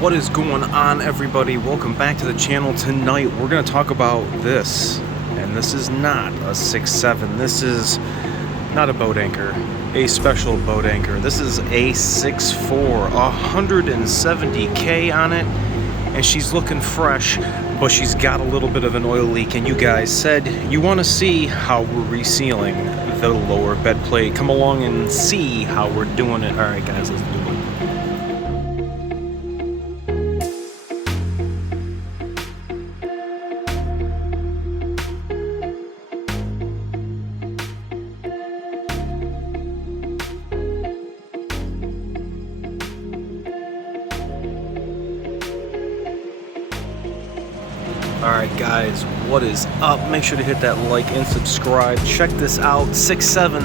What is going on, everybody? Welcome back to the channel. Tonight we're going to talk about this, and this is not a 6.7. This is not a boat anchor, a special boat anchor. This is a 6.4, 170K on it, and she's looking fresh, but she's got a little bit of an oil leak, and you guys said you want to see how we're resealing the lower bed plate. Come along and see how we're doing it. All right, guys, let's do it. Alright guys, what is up? Make sure to hit that like and subscribe. Check this out. 6.7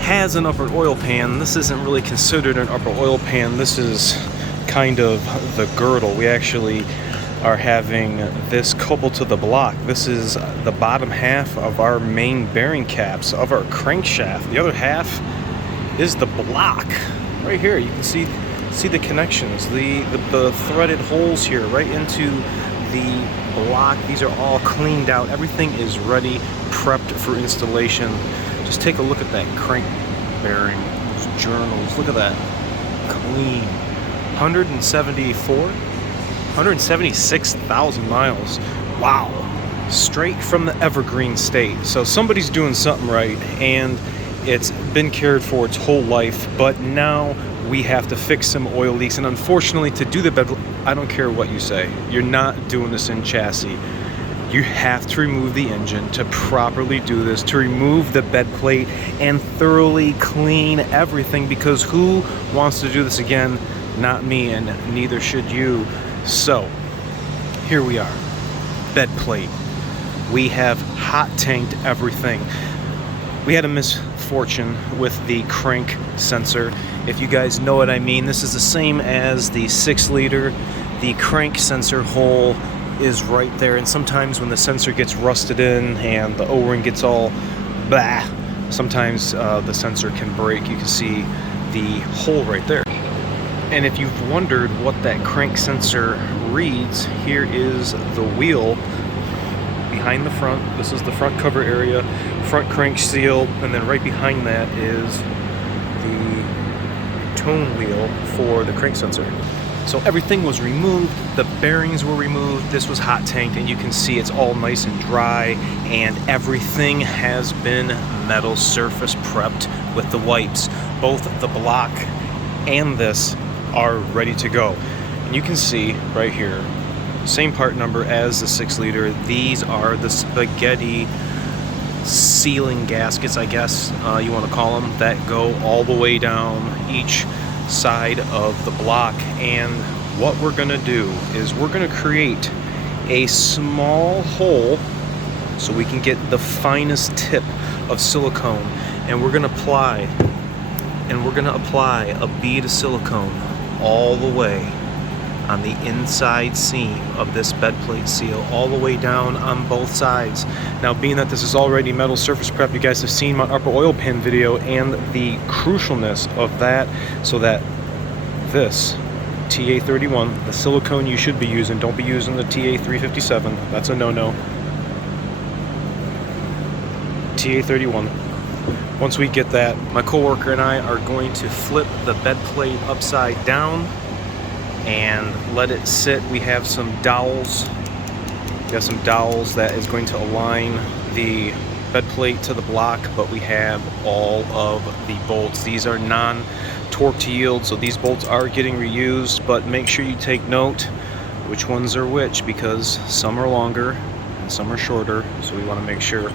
has an upper oil pan. This isn't really considered an upper oil pan. This is kind of the girdle. We actually are having this coupled to the block. This is the bottom half of our main bearing caps of our crankshaft. The other half is the block. Right here you can see the connections, the threaded holes here right into the block. These are all cleaned out. Everything is ready, prepped for installation. Just take a look at that crank bearing, those journals. Look at that, clean. 176,000 miles. Wow, straight from the evergreen state. So somebody's doing something right, and it's been cared for its whole life, but now we have to fix some oil leaks. And unfortunately, to do the bed, I don't care what you say, you're not doing this in chassis. You have to remove the engine to properly do this, to remove the bed plate and thoroughly clean everything, because who wants to do this again? Not me, and neither should you. So here we are, bed plate. We have hot tanked everything. We had a misfortune with the crank sensor. If you guys know what I mean, this is the same as the 6-liter. The crank sensor hole is right there, and sometimes when the sensor gets rusted in and the O-ring gets all blah, sometimes the sensor can break. You can see the hole right there. And if you've wondered what that crank sensor reads, here is the wheel behind the front. This is the front cover area, front crank seal, and then right behind that is the tone wheel for the crank sensor. So everything was removed, the bearings were removed, this was hot tanked, and you can see it's all nice and dry, and everything has been metal surface prepped with the wipes. Both the block and this are ready to go. And you can see right here, same part number as the 6-liter. These are the spaghetti sealing gaskets, I guess you want to call them, that go all the way down each side of the block. And what we're going to do is we're going to create a small hole so we can get the finest tip of silicone, and we're going to apply a bead of silicone all the way on the inside seam of this bed plate seal, all the way down on both sides. Now, being that this is already metal surface prep, you guys have seen my upper oil pan video and the crucialness of that, so that this TA31, the silicone you should be using, don't be using the TA357, that's a no-no. TA31. Once we get that, my coworker and I are going to flip the bed plate upside down and let it sit. We have some dowels. We have some dowels that is going to align the bed plate to the block, but we have all of the bolts. These are non-torque to yield, so these bolts are getting reused, but make sure you take note which ones are which, because some are longer and some are shorter, so we want to make sure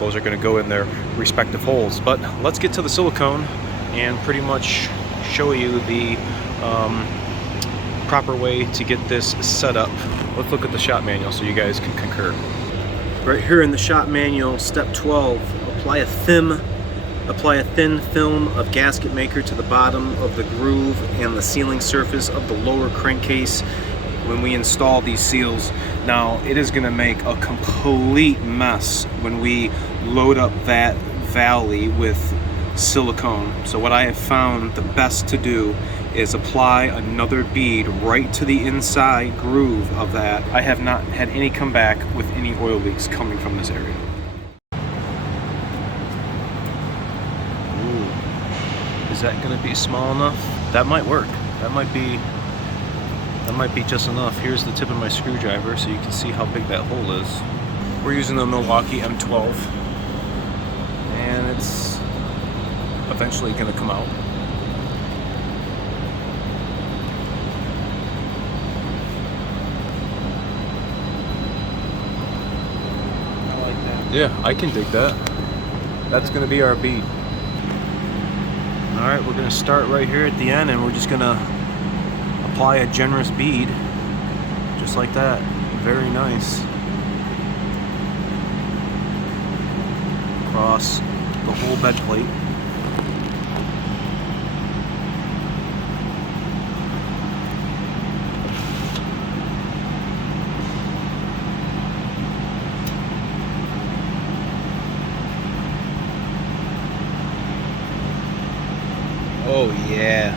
those are going to go in their respective holes. But let's get to the silicone and pretty much show you the proper way to get this set up. Let's look at the shop manual so you guys can concur. Right here in the shop manual, step 12, apply a thin film of gasket maker to the bottom of the groove and the sealing surface of the lower crankcase when we install these seals. Now, it is going to make a complete mess when we load up that valley with silicone. So what I have found the best to do is apply another bead right to the inside groove of that. I have not had any come back with any oil leaks coming from this area. Ooh. Is that going to be small enough? That might work. That might be just enough. Here's the tip of my screwdriver so you can see how big that hole is. We're using the Milwaukee M12, and it's eventually going to come out. I like that. Yeah, I can dig that. That's going to be our bead. Alright, we're going to start right here at the end, and we're just going to apply a generous bead, just like that. Very nice. Across the whole bed plate. Oh yeah.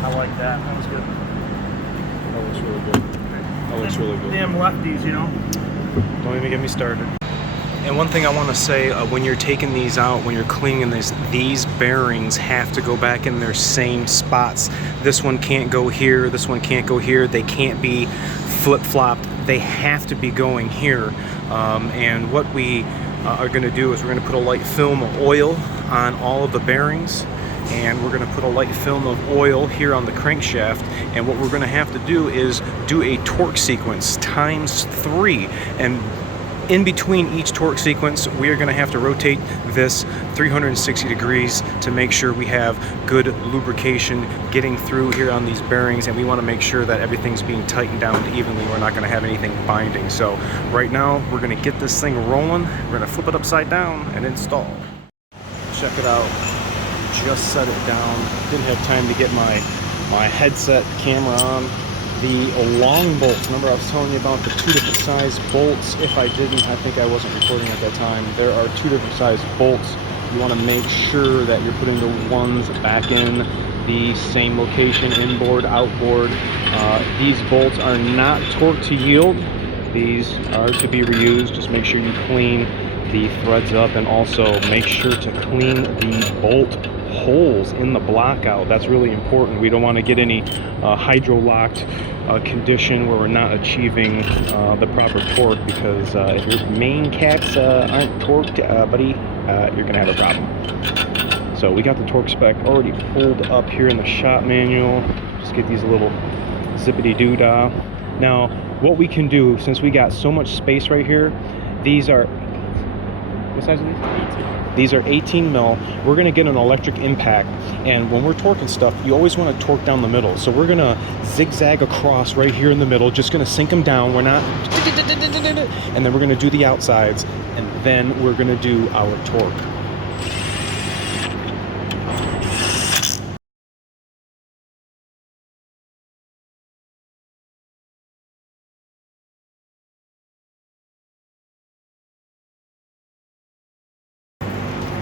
I like that. That was good. That looks really good. That looks really good. Damn lefties, you know. Don't even get me started. And one thing I want to say, when you're taking these out, when you're cleaning this, these bearings have to go back in their same spots. This one can't go here, this one can't go here. They can't be flip-flopped. They have to be going here. And what we are going to do is we're going to put a light film of oil on all of the bearings, and we're going to put a light film of oil here on the crankshaft. And what we're going to have to do is do a torque sequence times 3, and in between each torque sequence we are going to have to rotate this 360 degrees to make sure we have good lubrication getting through here on these bearings, and we want to make sure that everything's being tightened down evenly. We're not going to have anything binding. So right now we're going to get this thing rolling. We're going to flip it upside down and install. Check it out. Just set it down. Didn't have time to get my headset camera on. The long bolts, remember I was telling you about the 2 different size bolts? If I didn't, I think I wasn't recording at that time. There are 2 different size bolts. You want to make sure that you're putting the ones back in the same location, inboard, outboard. These bolts are not torque to yield. These are to be reused. Just make sure you clean the threads up, and also make sure to clean the bolt holes in the block out. That's really important. We don't want to get any hydro-locked condition where we're not achieving the proper torque, because if your main caps aren't torqued, buddy, you're gonna have a problem. So we got the torque spec already pulled up here in the shop manual. Just get these little zippity-doo-dah. Now what we can do, since we got so much space right here, these are, what size are these? 18. These are 18 mil. We're going to get an electric impact, and when we're torquing stuff, you always want to torque down the middle. So we're going to zigzag across right here in the middle, just going to sink them down. We're not, and then we're going to do the outsides, and then we're going to do our torque.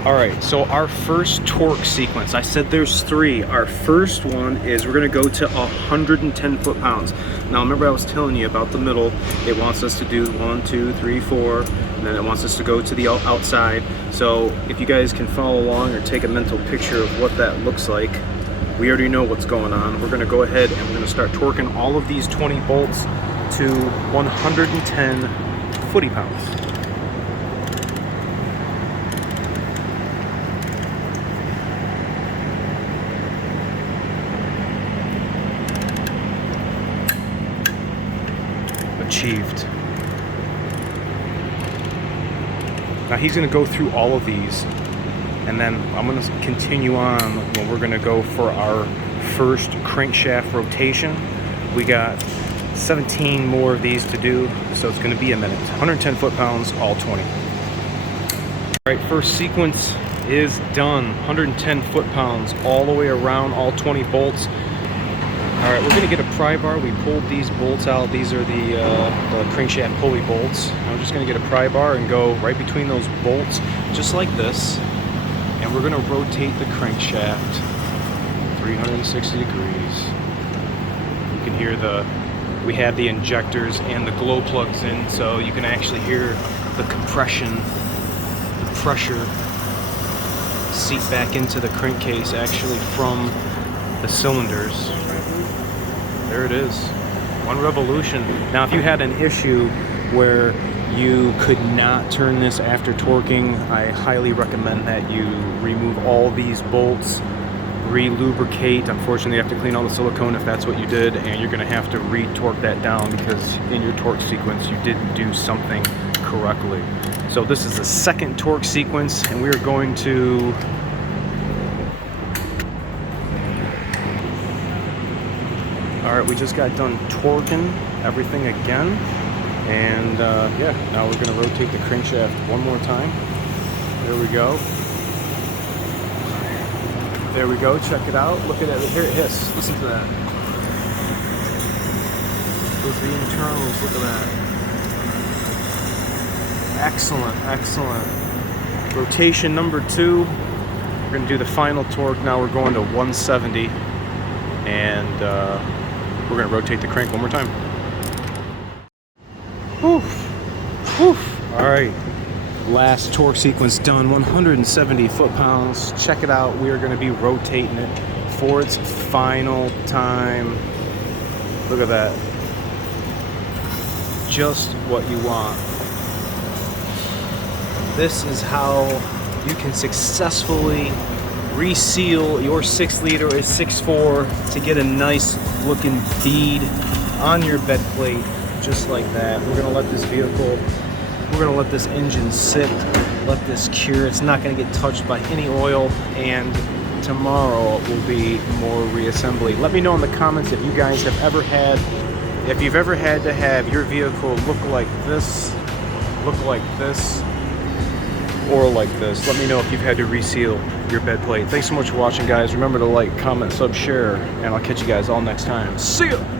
Alright, so our first torque sequence, I said there's 3. Our first one is we're going to go to 110 foot-pounds. Now remember I was telling you about the middle. It wants us to do 1, 2, 3, 4, and then it wants us to go to the outside. So if you guys can follow along or take a mental picture of what that looks like, we already know what's going on. We're going to go ahead and we're going to start torquing all of these 20 bolts to 110 footy-pounds. Achieved. Now he's going to go through all of these, and then I'm going to continue on when we're going to go for our first crankshaft rotation. We got 17 more of these to do, so it's going to be a minute. 110 foot-pounds, all 20. All right, first sequence is done. 110 foot-pounds all the way around, all 20 bolts. All right, we're going to get a pry bar. We pulled these bolts out. These are the crankshaft pulley bolts. I'm just going to get a pry bar and go right between those bolts, just like this. And we're going to rotate the crankshaft 360 degrees. You can hear we have the injectors and the glow plugs in, so you can actually hear the compression, the pressure seep back into the crankcase actually from the cylinders. There it is, 1 revolution. Now if you had an issue where you could not turn this after torquing, I highly recommend that you remove all these bolts, re-lubricate. Unfortunately, you have to clean all the silicone if that's what you did, and you're going to have to re-torque that down because in your torque sequence you didn't do something correctly. So this is the second torque sequence, and we are going to all right, we just got done torquing everything again, and yeah, now we're going to rotate the crankshaft one more time. There we go. There we go, check it out. Look at it, here it hiss. Listen to that. Those are the internals, look at that. Excellent, excellent. Rotation number 2. We're gonna do the final torque. Now we're going to 170, and we're gonna rotate the crank one more time. Woof, woof. All right. Last torque sequence done, 170 foot-pounds. Check it out, we are going to be rotating it for its final time. Look at that. Just what you want. This is how you can successfully reseal your 6-liter or 6.4 to get a nice looking bead on your bed plate, just like that. We're going to let this vehicle, we're going to let this engine sit, let this cure. It's not going to get touched by any oil, and tomorrow will be more reassembly. Let me know in the comments if you guys have ever had, if you've ever had to have your vehicle look like this, or like this. Let me know if you've had to reseal your bed plate. Thanks so much for watching, guys. Remember to like, comment, sub, share, and I'll catch you guys all next time. See ya!